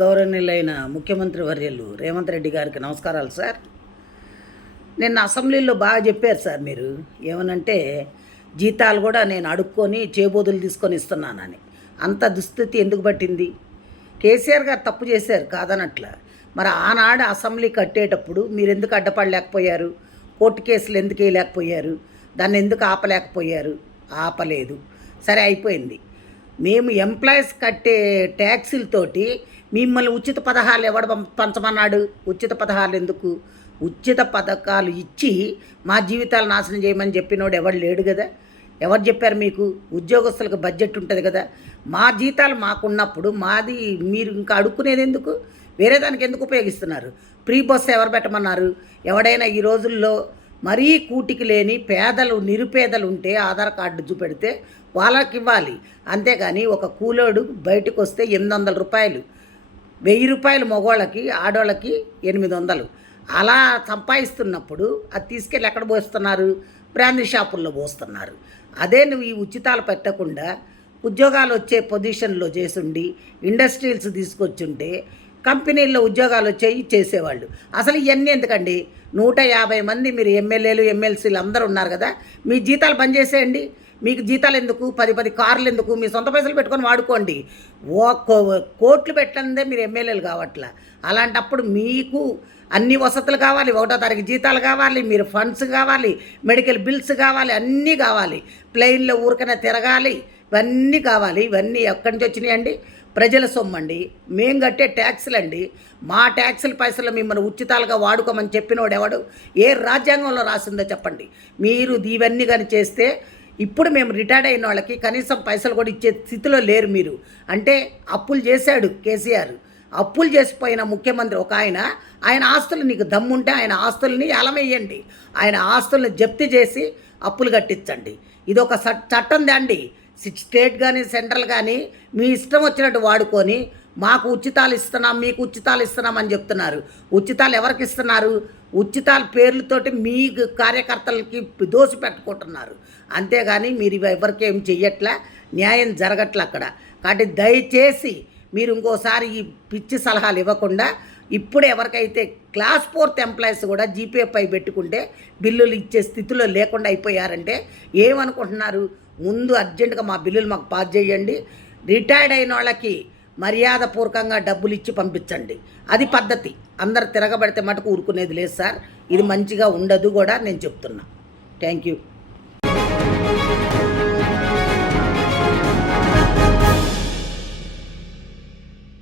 గౌరవనీయులైన ముఖ్యమంత్రి వర్యులు రేవంత్ రెడ్డి గారికి నమస్కారాలు సార్. నిన్న అసెంబ్లీలో బాగా చెప్పారు సార్. మీరు ఏమనంటే జీతాలు కూడా నేను అడుక్కొని చేబోదులు తీసుకొని ఇస్తున్నానని. అంత దుస్థితి ఎందుకు పట్టింది? కేసీఆర్ గారు తప్పు చేశారు కాదనట్ల. మరి ఆనాడు అసెంబ్లీ కట్టేటప్పుడు మీరు ఎందుకు అడ్డపడలేకపోయారు? కోర్టు కేసులు ఎందుకు వేయలేకపోయారు? దాన్ని ఎందుకు ఆపలేకపోయారు? ఆపలేదు. సరే, అయిపోయింది. మేము ఎంప్లాయీస్ కట్టే ట్యాక్సీలతోటి మిమ్మల్ని ఉచిత పథకాలు ఎవడు పంచమన్నాడు? ఉచిత పథకాలు ఎందుకు? ఉచిత పథకాలు ఇచ్చి మా జీవితాలు నాశనం చేయమని చెప్పినోడు ఎవడు లేడు కదా. ఎవరు చెప్పారు మీకు? ఉద్యోగస్తులకు బడ్జెట్ ఉంటుంది కదా. మా జీతాలు మాకున్నప్పుడు మాది మీరు ఇంకా అడుక్కునేది ఎందుకు? వేరే దానికి ఎందుకు ఉపయోగిస్తున్నారు? ఫ్రీ బస్సు ఎవరు పెట్టమన్నారు? ఎవడైనా ఈ రోజుల్లో మరీ కూటికి లేని పేదలు నిరుపేదలు ఉంటే ఆధార్ కార్డు చూపెడితే వాళ్ళకి ఇవ్వాలి. అంతేగాని ఒక కూలోడు బయటకు వస్తే 800 రూపాయలు, 1000 రూపాయలు మగవాళ్ళకి, ఆడవాళ్ళకి 800. అలా సంపాదిస్తున్నప్పుడు అది తీసుకెళ్ళి ఎక్కడ పోస్తున్నారు? బ్రాందీ షాపుల్లో పోస్తున్నారు. అదే నువ్వు ఈ ఉచితాలు పెట్టకుండా ఉద్యోగాలు వచ్చే పొజిషన్లో చేసుండి ఇండస్ట్రీస్ తీసుకొచ్చుంటే కంపెనీల్లో ఉద్యోగాలు వచ్చాయి చేసేవాళ్ళు. అసలు ఇవన్నీ ఎందుకండి? 150 మంది మీరు ఎమ్మెల్యేలు ఎమ్మెల్సీలు అందరూ ఉన్నారు కదా, మీ జీతాలు బంద్ చేసేయండి. మీకు జీతాలు ఎందుకు? 10 కార్లు ఎందుకు? మీ సొంత పైసలు పెట్టుకొని వాడుకోండి. కోట్లు పెట్టందే మీరు ఎమ్మెల్యేలు కావట్లా. అలాంటప్పుడు మీకు అన్ని వసతులు కావాలి, 1వ తారీఖు జీతాలు కావాలి, మీరు ఫండ్స్ కావాలి, మెడికల్ బిల్స్ కావాలి, అన్నీ కావాలి. ప్లెయిన్లో ఊరికనే తిరగాలి, ఇవన్నీ కావాలి. ఇవన్నీ ఎక్కడి నుంచి వచ్చినాయండి? ప్రజల సొమ్మండి, మేము కట్టే ట్యాక్సులండి. మా ట్యాక్సుల పైసలు మిమ్మల్ని ఉచితాలుగా వాడుకోమని చెప్పినోడు ఎవడు? ఏ రాజ్యాంగంలో రాసిందో చెప్పండి. మీరు ఇవన్నీ కానీ చేస్తే ఇప్పుడు మేము రిటైర్డ్ అయిన వాళ్ళకి కనీసం పైసలు కూడా ఇచ్చే స్థితిలో లేరు మీరు. అంటే అప్పులు చేశాడు కేసీఆర్. అప్పులు చేసిపోయిన ముఖ్యమంత్రి ఒక ఆయన ఆస్తులు నీకు దమ్ముంటే ఆయన ఆస్తుల్ని ఎలమేయండి. ఆయన ఆస్తుల్ని జప్తు చేసి అప్పులు కట్టించండి. ఇది ఒక చట్టం దాండి. స్టేట్ కానీ సెంట్రల్ కానీ మీ ఇష్టం వచ్చినట్టు వాడుకొని మాకు ఉచితాలు ఇస్తున్నాం, మీకు ఉచితాలు ఇస్తున్నామని చెప్తున్నారు. ఉచితాలు ఎవరికి ఇస్తున్నారు? ఉచితాల పేర్లతోటి మీ కార్యకర్తలకి దోసి పెట్టుకుంటున్నారు. అంతేగాని మీరు ఎవరికి ఏం చెయ్యట్లే, న్యాయం జరగట్లే అక్కడ. కాబట్టి దయచేసి మీరు ఇంకోసారి ఈ పిచ్చి సలహాలు ఇవ్వకుండా ఇప్పుడు ఎవరికైతే క్లాస్ 4th ఎంప్లాయీస్ కూడా జీపీఎఫ్ఐ పెట్టుకుంటే బిల్లులు ఇచ్చే స్థితిలో లేకుండా అయిపోయారంటే ఏమనుకుంటున్నారు? ముందు అర్జెంటుగా మా బిల్లులు మాకు పాస్ చేయండి. రిటైర్డ్ అయిన వాళ్ళకి మర్యాదపూర్వకంగా డబ్బులు ఇచ్చి పంపించండి. అది పద్ధతి. అందరు తిరగబడితే మటుకు ఊరుకునేది లేదు సార్. ఇది మంచిగా ఉండదు కూడా నేను చెప్తున్నా. Thank you.